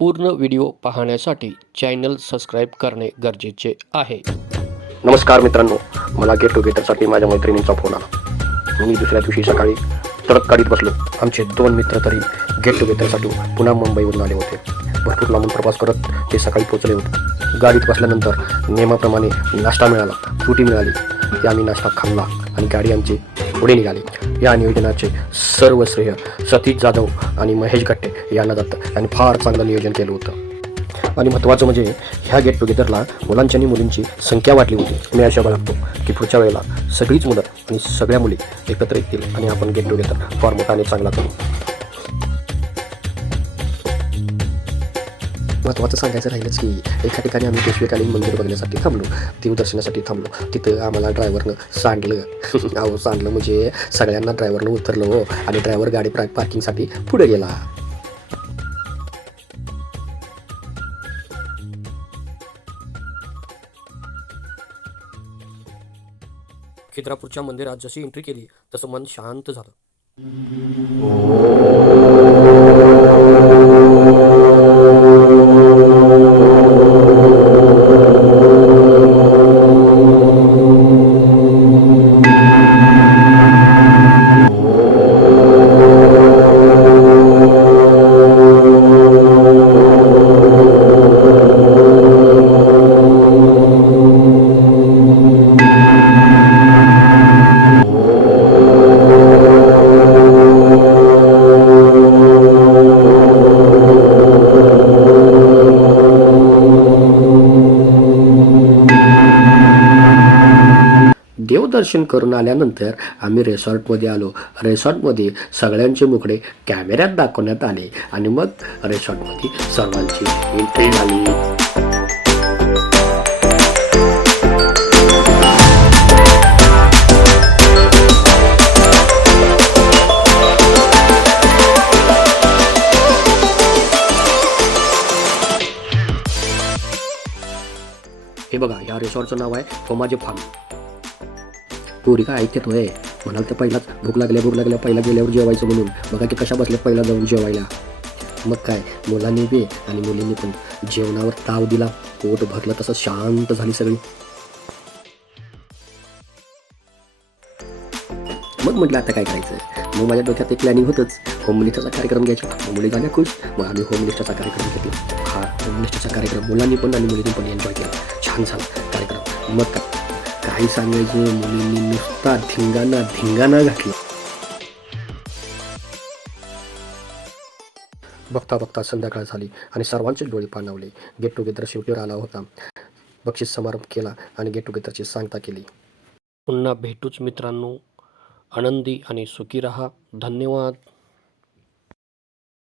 पूर्ण व्हिडिओ पाहण्यासाठी channel subscribe करणे गरजेचे आहे. नमस्कार मित्रांनो, मला गेट टुगेदरसाठी माझ्या मैत्रिणींचा फोन आला. मी दुसऱ्या दिवशी सकाळी ट्रक गाडीत बसलो. आमचे 2 मित्र तरी गेट टुगेदरसाठी पुन्हा मुंबईवरून आले होते. भरपूर लांबून प्रवास करत ते सकाळी पोहोचले होते. गाडीत बसल्यानंतर नेहमीप्रमाणे नाश्ता मिळाला, फ्रुटी मिळाली. ते आम्ही नाश्ता खाल्ला आणि गाडी आमची पुढे निघाली. या नियोजनाचे सर्व श्रेय सतीश जाधव आणि महेश गट्टे यांना जातं आणि फार चांगलं नियोजन केलं होतं. आणि महत्त्वाचं म्हणजे ह्या गेट टुगेदरला मुलांची आणि मुलींची संख्या वाटली होती. मी अशा बघतो की पुढच्या वेळेला सगळीच मुलं आणि सगळ्या मुली एकत्र येतील आणि आपण गेट टुगेदर फार मोठा आणि चांगला करू. महत्त्वाचं सांगायचं राहिलंच की एका ठिकाणी आम्ही पेशवेकालीन मंदिर बघण्यासाठी थांबलो, देवदर्शनासाठी थांबलो. तिथं आम्हाला ड्रायव्हरनं सांडलं. अहो सांडलं म्हणजे सगळ्यांना ड्रायव्हरनं उतरलं हो. आणि ड्रायव्हर गाडी पार्किंगसाठी पुढे गेला. खिद्रापूरच्या मंदिरात जशी एंट्री केली तसं मन शांत झालं. देवदर्शन करून आल्यानंतर आम्ही रिसॉर्टमध्ये आलो. रिसॉर्टमध्ये सगळ्यांचे मुकडे कॅमेऱ्यात दाखवण्यात आले आणि मग रिसॉर्टमध्ये सर्वांची एंट्री झाली. हे बघा, या रिसॉर्टचं नाव आहे कोमाजे फार्म. पोरी काय ऐकत होय, म्हणाल तर पहिलाच भूक लागल्या पहिला गेल्यावर जेवायचं म्हणून. बघा की कशा बसल्या पहिला जाऊन जेवायला. मग काय, मुलांनी बी आणि मुलींनी पण जेवणावर ताव दिला. पोट भरलं तसं शांत झाली सगळी. मग म्हटलं आता काय करायचं. मग माझ्या डोक्यात एक प्लॅनिंग होतंच, होम मिनिस्टरचा कार्यक्रम घ्यायचा. मुली झाल्या खुश, मग आम्ही होम मिनिस्टरचा कार्यक्रम घेतला. हा होम मिनिस्टरचा कार्यक्रम मुलांनी पण आणि मुलींनी पण एन्जॉय केला. छान झाला कार्यक्रम. मग काही सांगायचं, मुलींनी नुसता धिंगाणा घातला. बघता संध्याकाळ झाली आणि सर्वांचे डोळे पाणावले. गेट टुगेदर शेवटीवर आला होता. बक्षीस समारंभ केला आणि गेट टुगेदरची सांगता केली. पुन्हा भेटूच मित्रांनो. आनंदी आणि सुखी रहा. धन्यवाद.